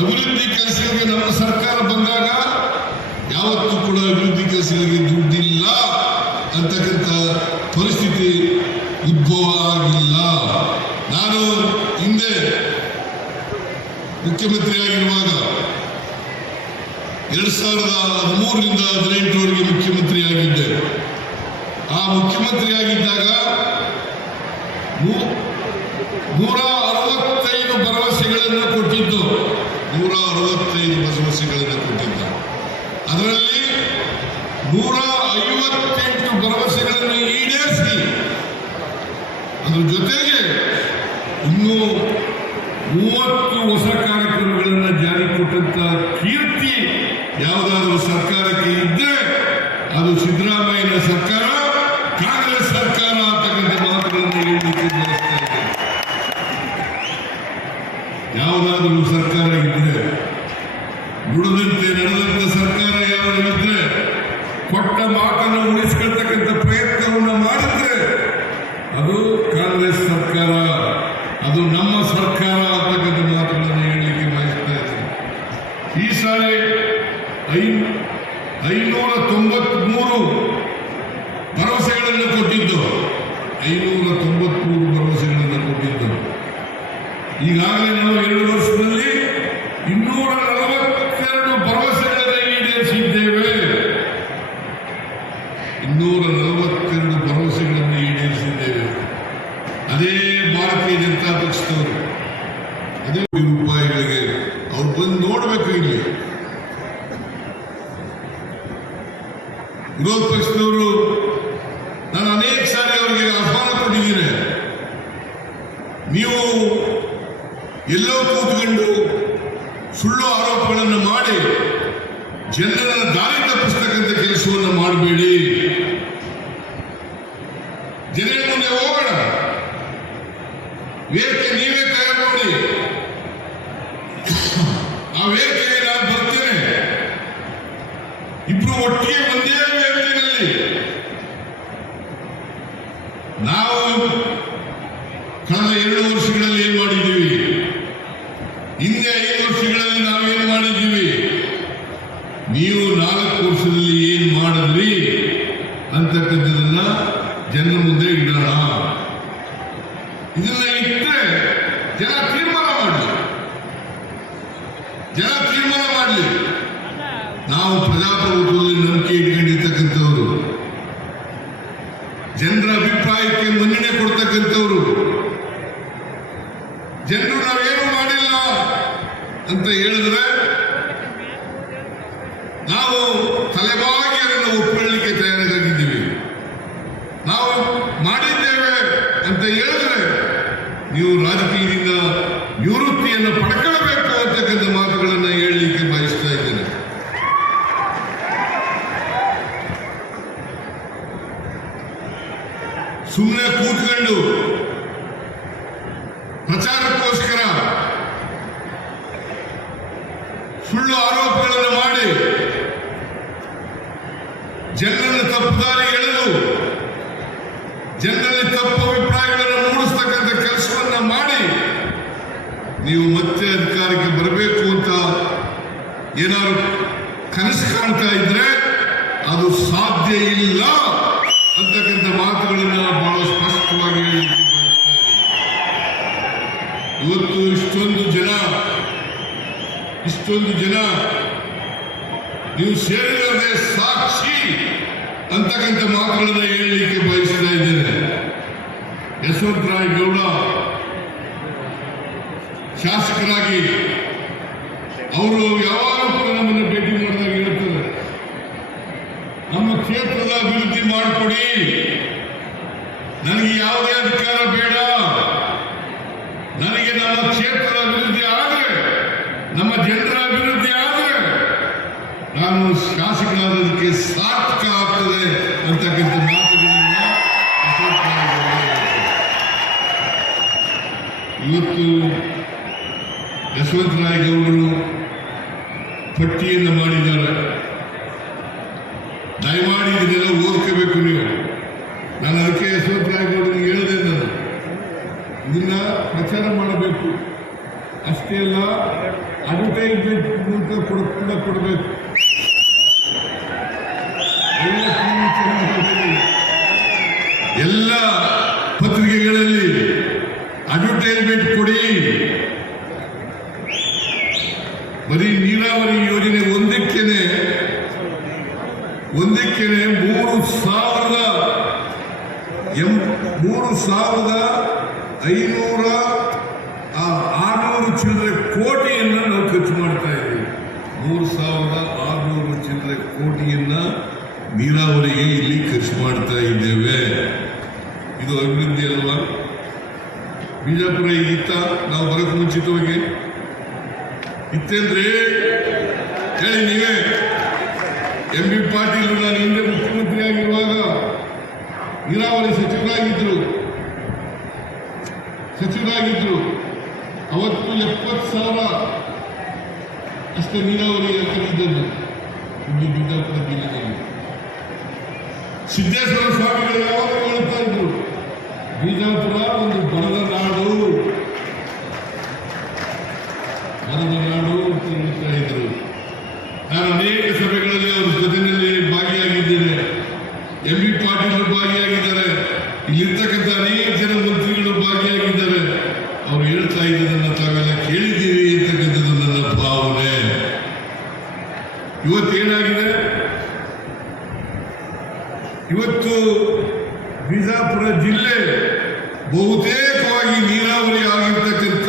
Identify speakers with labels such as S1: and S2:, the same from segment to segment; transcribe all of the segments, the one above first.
S1: ಅಭಿವೃದ್ಧಿ ಕೆಲಸಗಳಿಗೆ ನಮ್ಮ ಸರ್ಕಾರ ಬಂದಾಗ ಯಾವತ್ತೂ ಕೂಡ ಅಭಿವೃದ್ಧಿ ಕೆಲಸಗಳಿಗೆ ದುಡ್ಡಿಲ್ಲ. ಅಂತಕ್ಕಂಥ ಪರಿಸ್ಥಿತಿ ಉದ್ಭವ ಆಗಿಲ್ಲ. ನಾನು ಹಿಂದೆ ಮುಖ್ಯಮಂತ್ರಿಯಾಗಿರುವಾಗ ಎರಡ್ ಸಾವಿರದ ಹದಿಮೂರರಿಂದ ಹದಿನೆಂಟರವರೆಗೆ ಮುಖ್ಯಮಂತ್ರಿಯಾಗಿದ್ದೆ. ಆ ಮುಖ್ಯಮಂತ್ರಿಯಾಗಿದ್ದಾಗ ನೂರ ಅರವತ್ತೈದು ಭರವಸೆಗಳನ್ನು ಕೊಟ್ಟಿದ್ದು. ನೂರ ಅರವತ್ತೈದು ಭರವಸೆಗಳನ್ನು ಕೊಟ್ಟಿದ್ದಾರೆ. ಅದರಲ್ಲಿ ನೂರ ಐವತ್ತೆಂಟು ಭರವಸೆಗಳನ್ನು ಈಡೇರಿಸಿ, ಅದ್ರ ಜೊತೆಗೆ ಇನ್ನೂ ಮೂವತ್ತು ಹೊಸ ಕಾರ್ಯಕ್ರಮಗಳನ್ನು ಜಾರಿ ಕೊಟ್ಟಂತ ಕೀರ್ತಿ ಯಾವುದಾದ್ರೂ ಸರ್ಕಾರಕ್ಕೆ ಇದ್ದರೆ ಅದು ಸಿದ್ದರಾಮಯ್ಯನ ಸರ್ಕಾರ, ಕಾಂಗ್ರೆಸ್ ಸರ್ಕಾರ ಅಂತಕ್ಕಂಥ ಮಾತುಗಳನ್ನು ಹೇಳಲಿಕ್ಕೆ ಬಯಸ್ತಾ ಇದ್ದೇನೆ. ಯಾವುದಾದ್ರೂ ಸರ್ಕಾರ ಇದ್ರೆ ನುಡಿದಂತೆ ನಡೆದಂತ ಸರ್ಕಾರ ಯಾವುದಿದ್ರೆ ಕೊಟ್ಟ ಮಾತನ್ನು ಉಳಿಸ್ಕೊಳ್ತಕ್ಕಂಥ ಪ್ರಯತ್ನವನ್ನು ಮಾಡಿದ್ರೆ ಅದು ಕಾಂಗ್ರೆಸ್ ಸರ್ಕಾರ ಅದು ನಮ್ಮ ಸರ್ಕಾರ ಅಂತಕ್ಕಂಥ ಮಾತುಗಳನ್ನು ಹೇಳಲಿಕ್ಕೆ ಬಯಸ್ತಾ ಇದ್ದೇನೆ ಈ ಸಾರಿ ಐ ಐನೂರ ತೊಂಬತ್ಮೂರು ಭರವಸೆಗಳನ್ನು ಕೊಟ್ಟಿದ್ದು ಐನೂರ ತೊಂಬತ್ಮೂರು ಭರವಸೆಗಳನ್ನು ಕೊಟ್ಟಿದ್ದು ಈಗಾಗಲೇ ನಾವು ಎರಡು ವರ್ಷದಲ್ಲಿ ಇನ್ನೂರ ನಲವತ್ತೆರಡು ಭರವಸೆಗಳನ್ನು ಈಡೇರಿಸಿದ್ದೇವೆ ಇನ್ನೂರ ನಲವತ್ತೆರಡು ಭರವಸೆಗಳನ್ನು ಈಡೇರಿಸಿದ್ದೇವೆ ಅದೇ ಭಾರತೀಯ ಜನತಾ ಪಕ್ಷದವರು ಅದೇ ಕೋಟಿ ರೂಪಾಯಿಗಳಿಗೆ ಅವ್ರು ಬಂದು ನೋಡಬೇಕು ಇಲ್ಲಿ ವಿರೋಧ ಪಕ್ಷದವರು ನಾನು ಅನೇಕ ಸಾರಿ ಅವರಿಗೆ ಆಹ್ವಾನ ಕೊಟ್ಟಿದ್ದೀನಿ ನೀವು ಎಲ್ಲೋ ಕೂತ್ಕೊಂಡು ಸುಳ್ಳು ಆರೋಪಗಳನ್ನು ಮಾಡಿ ಜನರನ್ನ ದಾರಿ ತಪ್ಪಿಸ್ತಕ್ಕಂಥ ಕೆಲಸವನ್ನು ಮಾಡಬೇಡಿ. ಜನರ ಮುಂದೆ ಹೋಗೋಣ. ವೇದಿಕೆ ನೀವೇ ತಯಾರು ಮಾಡಿ. ಆ ವೇದಿಕೆಗೆ ನಾನು ಬರ್ತೇನೆ. ಇಬ್ರು ಒಟ್ಟಿಗೆ ಒಂದೇ ವೇದಿಕೆಯಲ್ಲಿ ನಾವು ಕಳೆದ ಎರಡು ವರ್ಷಗಳಲ್ಲಿ ಏನ್ ಮಾಡಿದ್ದೀವಿ ಹಿಂದೆ ಐದು ವರ್ಷಗಳಲ್ಲಿ ನಾವೇನ್ ಮಾಡಿದ್ದೀವಿ ನೀವು ನಾಲ್ಕು ವರ್ಷದಲ್ಲಿ ಏನ್ ಮಾಡಿದ್ರಿ ಅಂತಕ್ಕಂಥದನ್ನ ಜನರ ಮುಂದೆ ಇಡೋಣ ಇದನ್ನ ಇಟ್ಟರೆ ಜನ ತೀರ್ಮಾನ ಮಾಡಲಿ. ಜನ ತೀರ್ಮಾನ ಮಾಡಲಿ. ನಾವು ಪ್ರಜಾಪ್ರಭುತ್ವದಲ್ಲಿ ನಂಬಿಕೆ ಇಟ್ಕೊಂಡಿರ್ತಕ್ಕಂಥವ್ರು, ಜನರ ಅಭಿಪ್ರಾಯಕ್ಕೆ ಮನ್ನಣೆ ಕೊಡ್ತಕ್ಕಂಥವ್ರು, ಜನರು ನಾವೇನು ಮಾಡಿಲ್ಲ ಅಂತ ಹೇಳಿದ್ರೆ, ನಾವು ತಲೆಬಾಗಿ ಅದನ್ನು ಒಪ್ಕೊಳ್ಳಿಕ್ಕೆ ತಯಾರಾಗಿದ್ದೀವಿ ನಾವು ಮಾಡಿದ್ದೇವೆ ಅಂತ ಹೇಳಿದ್ರೆ ನೀವು ರಾಜಕೀಯದಿಂದ ನಿವೃತ್ತಿಯನ್ನು ಪಡ್ಕೊಳ್ಬೇಕು ಅಂತಕ್ಕಂಥ ಮಾತುಗಳನ್ನು ಹೇಳಲಿಕ್ಕೆ ಬಯಸ್ತಾ ಇದ್ದೇನೆ ಸುಮ್ಮನೆ ಕೂತ್ಕೊಂಡು ಪ್ರಚಾರಕ್ಕೋಸ್ಕರ ಸುಳ್ಳು ಆರೋಪಗಳನ್ನು ಮಾಡಿ ಜನರನ್ನು ತಪ್ಪು ದಾರಿ ಎಳೆದು ಜನರಲ್ಲಿ ತಪ್ಪು ಅಭಿಪ್ರಾಯಗಳನ್ನು ಮೂಡಿಸ್ತಕ್ಕಂಥ ಕೆಲಸವನ್ನ ಮಾಡಿ ನೀವು ಮತ್ತೆ ಅಧಿಕಾರಕ್ಕೆ ಬರಬೇಕು ಅಂತ ಏನಾದ್ರು ಕನಸು ಕಾಣ್ತಾ ಇದ್ರೆ ಅದು ಸಾಧ್ಯ ಇಲ್ಲ ಅಂತಕ್ಕಂಥ ಮಾತುಗಳನ್ನ ಬಹಳ ಸ್ಪಷ್ಟವಾಗಿ. ಇವತ್ತು ಇಷ್ಟೊಂದು ಜನ ಇಷ್ಟೊಂದು ಜನ ನೀವು ಸೇರಿದ ಸಾಕ್ಷಿ ಅಂತಕ್ಕಂಥ ಮಾತುಗಳನ್ನ ಹೇಳಲಿಕ್ಕೆ ಬಯಸ್ತಾ ಇದ್ದೇನೆ ಯಶವಂತರಾಯ್ ಗೌಡ ಶಾಸಕರಾಗಿ ಅವರು ಯಾವಾಗ ಕೂಡ ನಮ್ಮನ್ನು ಭೇಟಿ ಮಾಡಿದಾಗ ಹೇಳ್ತಾರೆ, ನಮ್ಮ ಕ್ಷೇತ್ರದ ಅಭಿವೃದ್ಧಿ ಮಾಡಿಕೊಡಿ. ನನಗೆ ಯಾವುದೇ ಅಧಿಕಾರ ಬೇಡ. ನನಗೆ ನಮ್ಮ ಕ್ಷೇತ್ರದ ಅಭಿವೃದ್ಧಿ ಆದರೆ, ನಮ್ಮ ಜನರ ಅಭಿವೃದ್ಧಿ ಆದರೆ, ನಾನು ಶಾಸಕನಾದದಕ್ಕೆ ಸಾರ್ಥಕ ಆಗ್ತದೆ ಅಂತಕ್ಕಂಥ ಮಾತುಗಳನ್ನ ಯಶವಂತರಾವ್ ಗೌಡ ಹೇಳ್ತಾರೆ. ಇವತ್ತು ಯಶವಂತರಾಯ ಗೌಡರು ಪಟ್ಟಿಯನ್ನು ಮಾಡಿದ್ದಾರೆ ದಯಮಾಡಿ ಇದನ್ನೆಲ್ಲ ಓದ್ಕೋಬೇಕು ನೀವು ನಾನು ಅದಕ್ಕೆ ಯಶವಂತರಾಯ ಗೌಡರಿಗೆ ಹೇಳಿದೆ ನಾನು ಇದನ್ನ ಪ್ರಚಾರ ಮಾಡಬೇಕು. ಅಷ್ಟೇ ಅಲ್ಲ, ಅಡ್ವರ್ಟೈಸ್ಮೆಂಟ್ ಮೂಲಕ ಕೂಡ ಕೂಡ ಕೊಡಬೇಕು. ಎಲ್ಲ ಪತ್ರಿಕೆಗಳಲ್ಲಿ ಅಡ್ವರ್ಟೈಸ್ಮೆಂಟ್ ಕೊಡಿ. ಬರೀ ನೀರಾವರಿ ಯೋಜನೆ ಒಂದಕ್ಕೇನೆ ಒಂದಕ್ಕೇನೆ ಮೂರು ಸಾವಿರದ ಎಂ ಮೂರು ಸಾವಿರದ ಐನೂರ ಆರುನೂರು ಚಿಲ್ಲರೆ ಕೋಟಿಯನ್ನು ನಾವು ಖರ್ಚು ಮಾಡ್ತಾ ಇದ್ದೀವಿ. ಮೂರು ಸಾವಿರದ ಆರುನೂರು ಚಿಲ್ಲರೆ ಕೋಟಿಯನ್ನ ನೀರಾವರಿಗೆ ಇಲ್ಲಿ ಖರ್ಚು ಮಾಡ್ತಾ ಇದ್ದೇವೆ. ಇದು ಅಭಿವೃದ್ಧಿ ಅಲ್ವಾ? ಬಿಜಾಪುರ ಇತ್ತ ನಾವು ಬರಕ್ಕೆ ಮುಂಚಿತವಾಗಿ? ಇತ್ತೇನ್ರಿ ಹೇಳಿ ನೀವೇ. ಎಂ ಬಿ ಪಾಟೀಲ್ ನಾನು ಹಿಂದೆ ಮುಖ್ಯಮಂತ್ರಿ ಆಗಿರುವಾಗ ನೀರಾವರಿ ಸಚಿವರಾಗಿದ್ರು. ಸಚಿವರಾಗಿದ್ರು. ಅವತ್ತು ಎಪ್ಪತ್ತು ಸಾವಿರ ಅಷ್ಟೇ ನೀರಾವರಿ ಇದ್ದದ್ದು ಇಲ್ಲಿ ಬಿಜಾಪುರ ಜಿಲ್ಲೆಯಲ್ಲಿ. ಸಿದ್ದೇಶ್ವರ ಸ್ವಾಮಿಗಳು ಯಾವಾಗ ಹೇಳ್ತಾ ಇದ್ರು? ಬಿಜಾಪುರ ಒಂದು ಬರದ ನಾಡು. ಇವತ್ತೇನಾಗಿದೆ? ಇವತ್ತು ಬಿಜಾಪುರ ಜಿಲ್ಲೆ ಬಹುತೇಕವಾಗಿ ನೀರಾವರಿ ಆಗಿರ್ತಕ್ಕಂಥ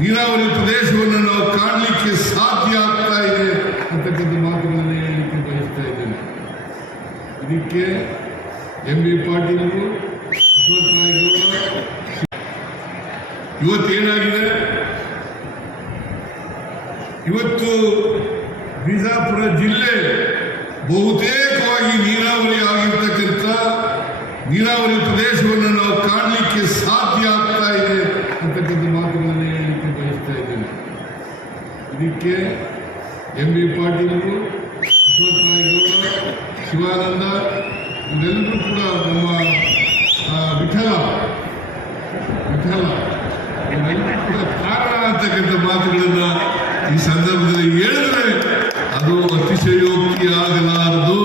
S1: ನೀರಾವರಿ ಪ್ರದೇಶವನ್ನು ನಾವು ಕಾಣಲಿಕ್ಕೆ ಸಾಧ್ಯ ಆಗ್ತಾ ಇದೆ ಅಂತಕ್ಕಂಥ ಮಾತುಗಳನ್ನು ಹೇಳಲಿಕ್ಕೆ ಬಯಸ್ತಾ ಇದ್ದೇನೆ. ಇದಕ್ಕೆ ಎಂ ಬಿ ಪಾಟೀಲ್ ಅಶ್ವಥ್ ಇವತ್ತೇನಾಗಿದೆ? ಇವತ್ತು ಬಿಜಾಪುರ ಜಿಲ್ಲೆ ಬಹುತೇಕವಾಗಿ ನೀರಾವರಿ ಆಗಿರ್ತಕ್ಕಂಥ ನೀರಾವರಿ ಪ್ರದೇಶವನ್ನು ನಾವು ಕಾಣಲಿಕ್ಕೆ ಸಾಧ್ಯ ಆಗ್ತಾ ಇದೆ ಅಂತಕ್ಕಂಥ ಮಾತುಗಳನ್ನು ಹೇಳಲಿಕ್ಕೆ ಬಯಸ್ತಾ ಇದ್ದೇನೆ. ಇದಕ್ಕೆ ಎಂ ಬಿ ಪಾಟೀಲರು ಅಶ್ವಥ್ ರಾಯಗೌಡ ಶಿವಾನಂದ, ಇವರೆಲ್ಲರೂ ಕೂಡ ನಮ್ಮ ವಿಠಲ ವಿಠಲ, ಇವರೆಲ್ಲರೂ ಕೂಡ ಕಾರಣ ಅಂತಕ್ಕಂಥ ಮಾತುಗಳನ್ನ ಈ ಸಂದರ್ಭದಲ್ಲಿ ಹೇಳಿದ್ರೆ ಅದು ಅತಿಶಯೋಕ್ತಿ ಆಗಲಾರದು?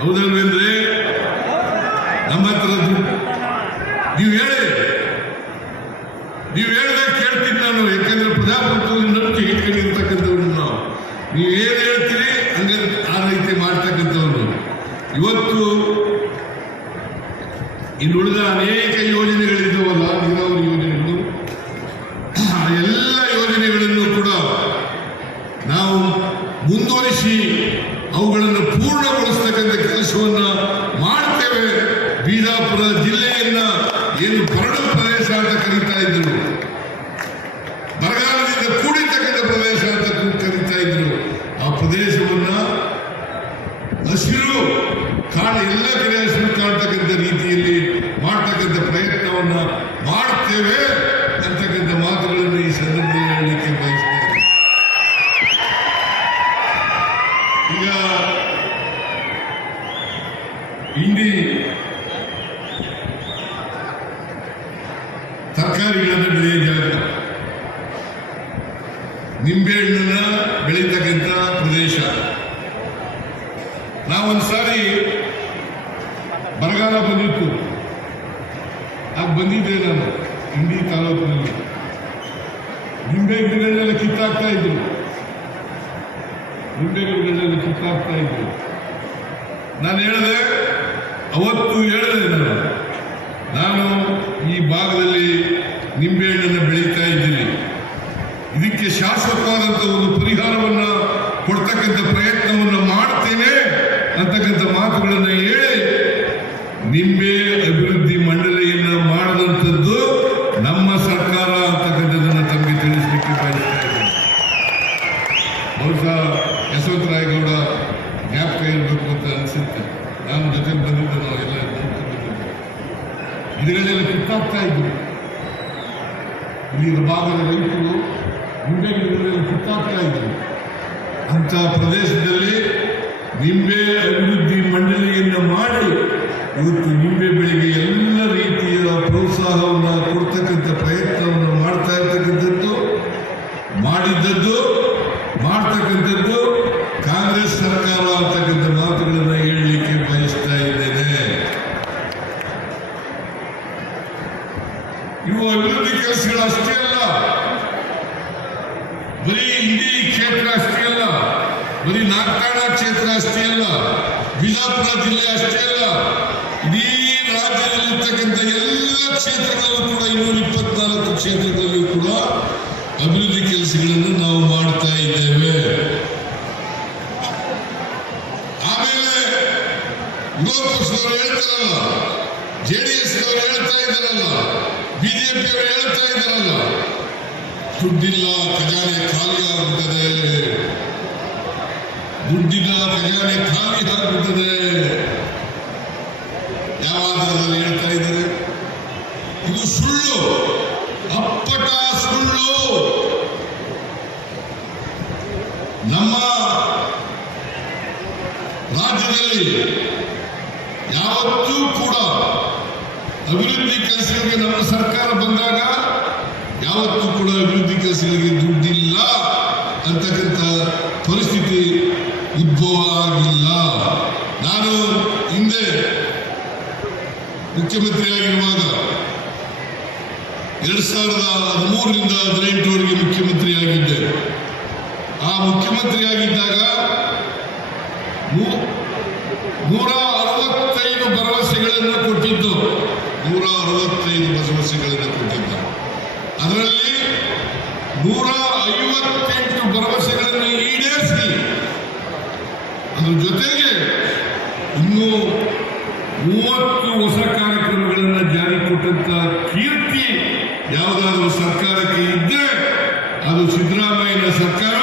S1: ಹೌದಲ್ವೇಂದ್ರೆ? ನಮ್ಮ ಹತ್ರ ನೀವು ಹೇಳಿ. ನೀವು ಹೇಳಿದ್ರೆ ಕೇಳ್ತೀನಿ ನಾನು. ಯಾಕಂದ್ರೆ ಪ್ರಜಾಪ್ರಭುತ್ವದ ನಂಬಿಕೆ ಇಟ್ಕೊಂಡಿರ್ತಕ್ಕಂಥವ್ರು ನಾವು. ನೀವು ಏನು ಹೇಳ್ತೀರಿ ಹಂಗ ಆ ರೀತಿ ಮಾಡ್ತಕ್ಕಂಥವ್ರು. ಇವತ್ತು ಇನ್ನುಳಿದ ಅನೇಕ ಯೋಜನೆಗಳಿದ್ದಾವಲ್ಲ ನೀರಾವರಿ ಯೋಜನೆಗಳು ಆ ಎಲ್ಲ ಯೋಜನೆಗಳನ್ನು ಕೂಡ ನಾವು ಮುಂದುವರಿಸಿ ಅವುಗಳನ್ನು ಪೂರ್ಣಗೊಳಿಸ್ತಕ್ಕಂಥ ಕೆಲಸವನ್ನ ಮಾಡ್ತೇವೆ ಬೀಜಾಪುರ ಜಿಲ್ಲೆಯನ್ನ ಏನು ಬರಡು ಪ್ರದೇಶ ಅಂತ ಕರೀತಾ ಇದ್ರು ಬರಗಾಲದಿಂದ ಕೂಡಿರ್ತಕ್ಕಂಥ ಪ್ರದೇಶ ಅಂತ ಕೂ- ಕರೀತಾ ಇದ್ರು ಆ ಪ್ರದೇಶವನ್ನ ಹಸಿರು ಕಾಣ ಎಲ್ಲ ಕಡೆ ಕಾಣ್ತಕ್ಕಂಥ ರೀತಿಯಲ್ಲಿ ಮಾಡ್ತಕ್ಕಂಥ ಪ್ರಯತ್ನವನ್ನ ಮಾಡ್ತೇವೆ ಅಂತಕ್ಕಂಥ ಮಾತುಗಳನ್ನು ಈ ಸಂದರ್ಭದಲ್ಲಿ ಹೇಳಲಿಕ್ಕೆ ಬಯಸ್ತೇನೆ. ಈಗ ಹಿಂದಿ ತರಕಾರಿಗಳನ್ನು ಬೆಳೆಯೋ ನಿಂಬೆಹಣ್ಣನ್ನ ಬೆಳೀತಕ್ಕಂಥ ಪ್ರದೇಶ. ನಾವೊಂದ್ಸಾರಿ ಬರಗಾಲ ಬಂದಿತ್ತು. ಆಗ ಬಂದಿದ್ದೆ ನಾನು, ಇಂಡಿ ತಾಲೂಕಿನಲ್ಲಿ. ನಿಂಬೆ ಗಿಡಗಳನ್ನೆಲ್ಲ ಕಿತ್ತಾಕ್ತಾ ಇದ್ರು. ನಿಂಬೆ ಗಿಡಗಳನ್ನೆಲ್ಲ ಕಿತ್ತಾಕ್ತಾ ಇದ್ರು. ನಾನು ಹೇಳಿದೆ, ಅವತ್ತು ಹೇಳಿದೆ ನಾನು ನಾನು ಈ ಭಾಗದಲ್ಲಿ ನಿಂಬೆಹಣ್ಣನ್ನು ಬೆಳೀತಾ ಇದ್ದೀನಿ. ಇದಕ್ಕೆ ಶಾಶ್ವತವಾದಂಥ ಒಂದು ಪರಿಹಾರವನ್ನ ಕೊಡ್ತಕ್ಕಂಥ ಪ್ರಯತ್ನವನ್ನು ಮಾಡ್ತೇನೆ ಅಂತಕ್ಕಂಥ ಮಾತುಗಳನ್ನು ಹೇಳಿ ನಿಂಬೆ ಅಭಿವೃದ್ಧಿ ಮಂಡಳಿಯನ್ನ ಮಾಡಿದಂಥದ್ದು ನಮ್ಮ ಸರ್ಕಾರ ಅಂತಕ್ಕಂಥದ್ದನ್ನು ತಮಗೆ ತಿಳಿಸಲಿಕ್ಕೆ ಬಯಸ್ತಾ ಇದ್ದೇನೆ ಬಹುಶಃ ಯಶವಂತ ರಾಯಗೌಡ ಜ್ಞಾಪಕ ಇರಬೇಕು ಅಂತ ಅನಿಸುತ್ತೆ ನಾನು ಜೊತೆ ಬಂದಿದ್ದೆ ನಾವೆಲ್ಲ ನೋಡ್ಕೊಂಡು ಬಂದಿದ್ದೆ ಇದರಲ್ಲೆಲ್ಲ ಕಿತ್ತಾಕ್ತಾ ಇದ್ರು ಇಲ್ಲಿನ ಭಾಗದ ರೈತರು ನಿಂಬೆ ಗಿಡಗಳನ್ನು ಕಿತ್ತಾಕ್ತಾ ಇದ್ರು ಅಂತ ಪ್ರದೇಶದಲ್ಲಿ ನಿಂಬೆ ಅಭಿವೃದ್ಧಿ ಮಂಡಳಿಯಿಂದ ಮಾಡಿ ಇವತ್ತು ನಿಂಬೆ ಬೆಳೆಗೆ ಎಲ್ಲ ರೀತಿಯ ಪ್ರೋತ್ಸಾಹವನ್ನು ಕೊಡ್ತಕ್ಕಂಥ ಪ್ರಯತ್ನವನ್ನು ಮಾಡ್ತಾ ಇರ್ತಕ್ಕಂಥದ್ದು, ಮಾಡಿದ್ದದ್ದು, ಮಾಡ್ತಕ್ಕಂಥದ್ದು ಕಾಂಗ್ರೆಸ್ ಸರ್ಕಾರ ಅಂತಕ್ಕಂಥ ಮಾತುಗಳನ್ನು ಹೇಳಲಿಕ್ಕೆ ಬಯಸ್ತಾ ಇದ್ದೇನೆ. ಇವು ಅಭಿವೃದ್ಧಿ ಕೆಲಸಗಳು ಅಷ್ಟೇ ಅಲ್ಲ, ಬರೀ ಹಿಂದಿ ಕ್ಷೇತ್ರ ಅಷ್ಟೇ ಬರೀ ನಾಗ್ತಾಣ ಕ್ಷೇತ್ರ ಅಷ್ಟೇ ಅಲ್ಲ, ಬಿಜಾಪುರ ಜಿಲ್ಲೆ ಅಷ್ಟೇ ಅಲ್ಲ, ಇಡೀ ರಾಜ್ಯದಲ್ಲಿರ್ತಕ್ಕಂಥ ಎಲ್ಲ ಕ್ಷೇತ್ರಗಳಲ್ಲೂ ಕೂಡ ಇನ್ನೂರ ಇಪ್ಪತ್ನಾಲ್ಕು ಕ್ಷೇತ್ರಗಳಲ್ಲೂ ಕೂಡ ಅಭಿವೃದ್ಧಿ ಕೆಲಸಗಳನ್ನು ನಾವು ಮಾಡ್ತಾ ಇದ್ದೇವೆ. ಆಮೇಲೆ ವಿರೋಧ ಹೇಳ್ತಾರಲ್ಲ ಜೆಡಿಎಸ್ ಅವರು ಹೇಳ್ತಾ ಇದ್ದಾರಲ್ಲ ಬಿಜೆಪಿಯವರು ಹೇಳ್ತಾ ಇದ್ದಾರಲ್ಲ, ದುಡ್ಡಿಲ್ಲ, ಖಜಾನೆ ಖಾಲಿ ಆಗುತ್ತದೆ ದುಡ್ಡಿಲ್ಲ ಖಜಾನೆ ಖಾಲಿ ಆಗುತ್ತದೆ ಯಾವ ಆಧಾರದಲ್ಲಿ ಹೇಳ್ತಾ ಇದ್ದಾರೆ ಇದು ಸುಳ್ಳು. ಅಪ್ಪಟ ಸುಳ್ಳು. ನಮ್ಮ ರಾಜ್ಯದಲ್ಲಿ ಯಾವತ್ತೂ ಕೂಡ ಅಭಿವೃದ್ಧಿ ಕೆಲಸಗಳಿಗೆ ನಮ್ಮ ಸರ್ಕಾರ ಬಂದಾಗ ಯಾವತ್ತೂ ಕೂಡ ಅಭಿವೃದ್ಧಿ ಕೆಲಸಗಳಿಗೆ ದುಡ್ಡಿಲ್ಲ ಅಂತಕ್ಕಂಥ ಪರಿಸ್ಥಿತಿ ಉದ್ಭವ ಆಗಿಲ್ಲ ನಾನು ಹಿಂದೆ ಮುಖ್ಯಮಂತ್ರಿಯಾಗಿರುವಾಗ ಎರಡ್ ಸಾವಿರದ ಹದಿಮೂರರಿಂದ ಮುಖ್ಯಮಂತ್ರಿ ಆಗಿದ್ದೆ ಆ ಮುಖ್ಯಮಂತ್ರಿಯಾಗಿದ್ದಾಗ ನೂರ ಅರವತ್ತೈದು ಭರವಸೆಗಳನ್ನು ಕೊಟ್ಟಿದ್ದು. ನೂರ ಅರವತ್ತೈದು ಭರವಸೆಗಳನ್ನು ಕೊಟ್ಟಿದ್ದ. ಅದರಲ್ಲಿ ನೂರ ಐವತ್ತೆಂಟು ಭರವಸೆಗಳನ್ನು ಈಡೇರಿಸಿ ಅದ್ರ ಜೊತೆಗೆ ಇನ್ನೂ ಮೂವತ್ತು ಹೊಸ ಕಾರ್ಯಕ್ರಮಗಳನ್ನು ಜಾರಿ ಕೊಟ್ಟಂತ ಕೀರ್ತಿ ಯಾವುದಾದ್ರೂ ಸರ್ಕಾರಕ್ಕೆ ಇದ್ದರೆ ಅದು ಸಿದ್ದರಾಮಯ್ಯನ ಸರ್ಕಾರ